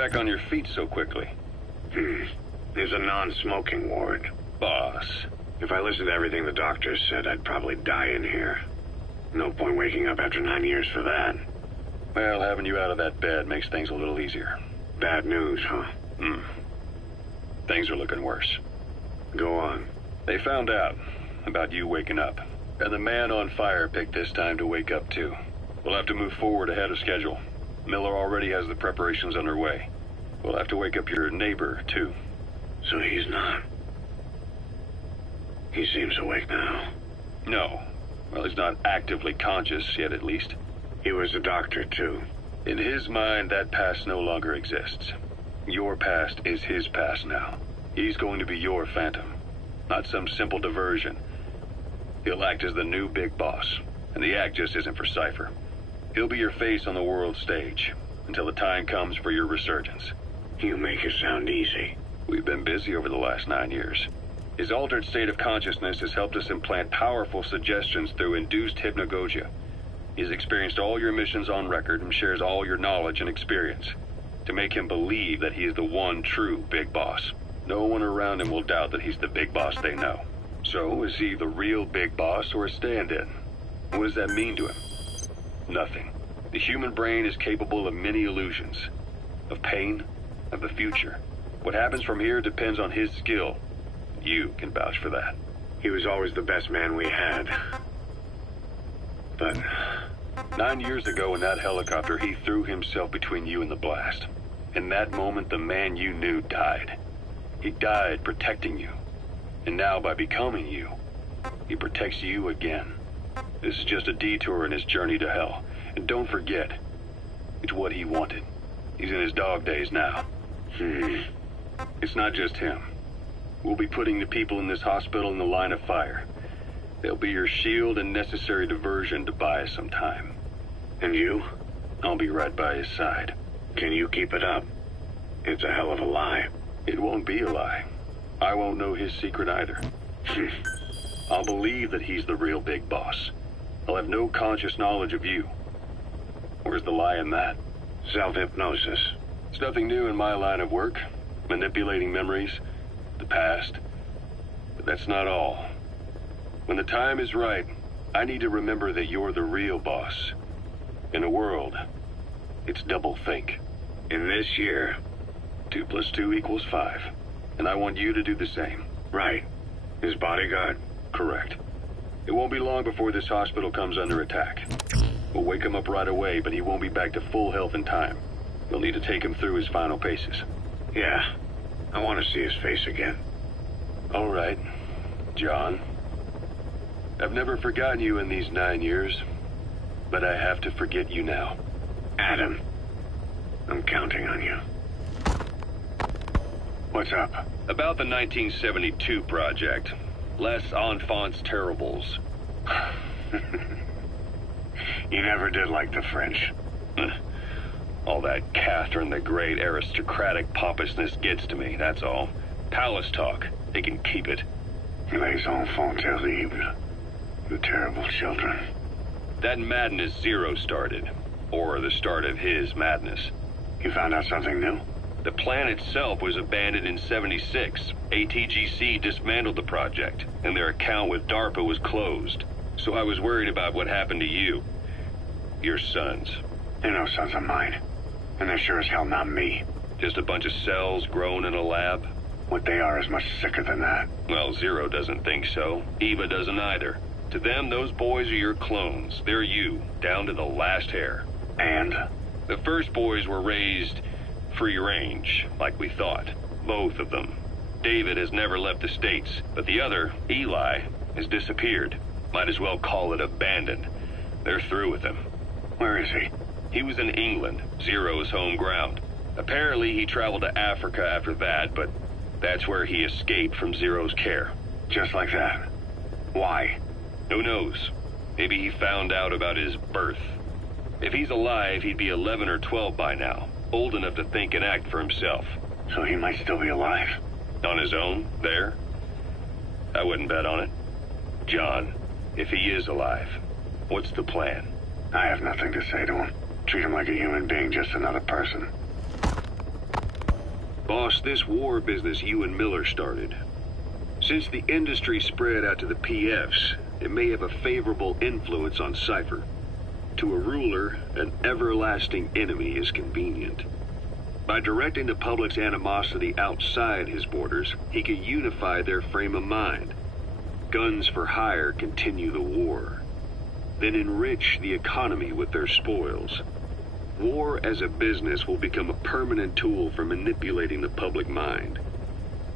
back on your feet so quickly? There's a non-smoking ward. Boss. If I listened to everything the doctors said, I'd probably die in here. No point waking up after 9 years for that. Well, having you out of that bed makes things a little easier. Bad news, huh? Things are looking worse. Go on. They found out about you waking up, and the man on fire picked this time to wake up too. We'll have to move forward ahead of schedule. Miller already has the preparations underway. We'll have to wake up your neighbor too. So he's not. He seems awake now. No. Well, he's not actively conscious yet, at least. He was a doctor too. In his mind, that past no longer exists. Your past is his past now. He's going to be your phantom, not some simple diversion. He'll act as the new big boss, and the act just isn't for Cypher. He'll be your face on the world stage, until the time comes for your resurgence. You make it sound easy. We've been busy over the last 9 years. His altered state of consciousness has helped us implant powerful suggestions through induced hypnagogia. He's experienced all your missions on record and shares all your knowledge and experience to make him believe that he is the one true big boss. No one around him will doubt that he's the big boss they know. So, is he the real big boss or a stand-in? What does that mean to him? Nothing. The human brain is capable of many illusions. Of pain, of the future. What happens from here depends on his skill. You can vouch for that. He was always the best man we had. But 9 years ago in that helicopter, he threw himself between you and the blast. In that moment, the man you knew died. He died protecting you. And now, by becoming you, he protects you again. This is just a detour in his journey to hell. And don't forget, it's what he wanted. He's in his dog days now. It's not just him. We'll be putting the people in this hospital in the line of fire. They'll be your shield and necessary diversion to buy us some time. And you? I'll be right by his side. Can you keep it up? It's a hell of a lie. It won't be a lie. I won't know his secret either. I'll believe that he's the real big boss. I'll have no conscious knowledge of you. Where's the lie in that? Self-hypnosis. It's nothing new in my line of work. Manipulating memories, the past. But that's not all. When the time is right, I need to remember that you're the real boss. In a world, it's double think. In this year, 2 + 2 = 5. And I want you to do the same. Right. His bodyguard? Correct. It won't be long before this hospital comes under attack. We'll wake him up right away, but he won't be back to full health in time. We'll need to take him through his final paces. Yeah. I want to see his face again. All right, John. I've never forgotten you in these 9 years, but I have to forget you now. Adam, I'm counting on you. What's up? About the 1972 project. Les Enfants Terribles. You never did like the French. All that Catherine the Great aristocratic pompousness gets to me, that's all. Palace talk. They can keep it. Les enfants terribles. The terrible children. That madness Zero started. Or the start of his madness. You found out something new? The plan itself was abandoned in '76. ATGC dismantled the project, and their account with DARPA was closed. So I was worried about what happened to you. Your sons. They're no sons of mine. And they're sure as hell not me. Just a bunch of cells grown in a lab? What they are is much sicker than that. Well, Zero doesn't think so. Eva doesn't either. To them, those boys are your clones. They're you, down to the last hair. And? The first boys were raised free range, like we thought. Both of them. David has never left the States, but the other, Eli, has disappeared. Might as well call it abandoned. They're through with him. Where is he? He was in England, Zero's home ground. Apparently he traveled to Africa after that, but that's where he escaped from Zero's care. Just like that? Why? Who knows? Maybe he found out about his birth. If he's alive, he'd be 11 or 12 by now. Old enough to think and act for himself. So he might still be alive? On his own, there? I wouldn't bet on it. John, if he is alive, what's the plan? I have nothing to say to him. Treat him like a human being, just another person. Boss, this war business you and Miller started. Since the industry spread out to the PFs, it may have a favorable influence on Cypher. To a ruler, an everlasting enemy is convenient. By directing the public's animosity outside his borders, he can unify their frame of mind. Guns for hire continue the war, then enrich the economy with their spoils. War as a business will become a permanent tool for manipulating the public mind.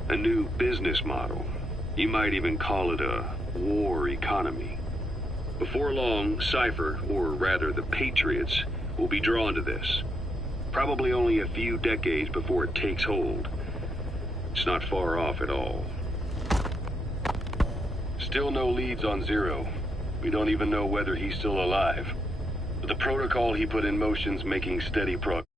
A new business model. You might even call it a war economy. Before long, Cypher, or rather the Patriots, will be drawn to this. Probably only a few decades before it takes hold. It's not far off at all. Still no leads on Zero. We don't even know whether he's still alive. But the protocol he put in motion's making steady progress.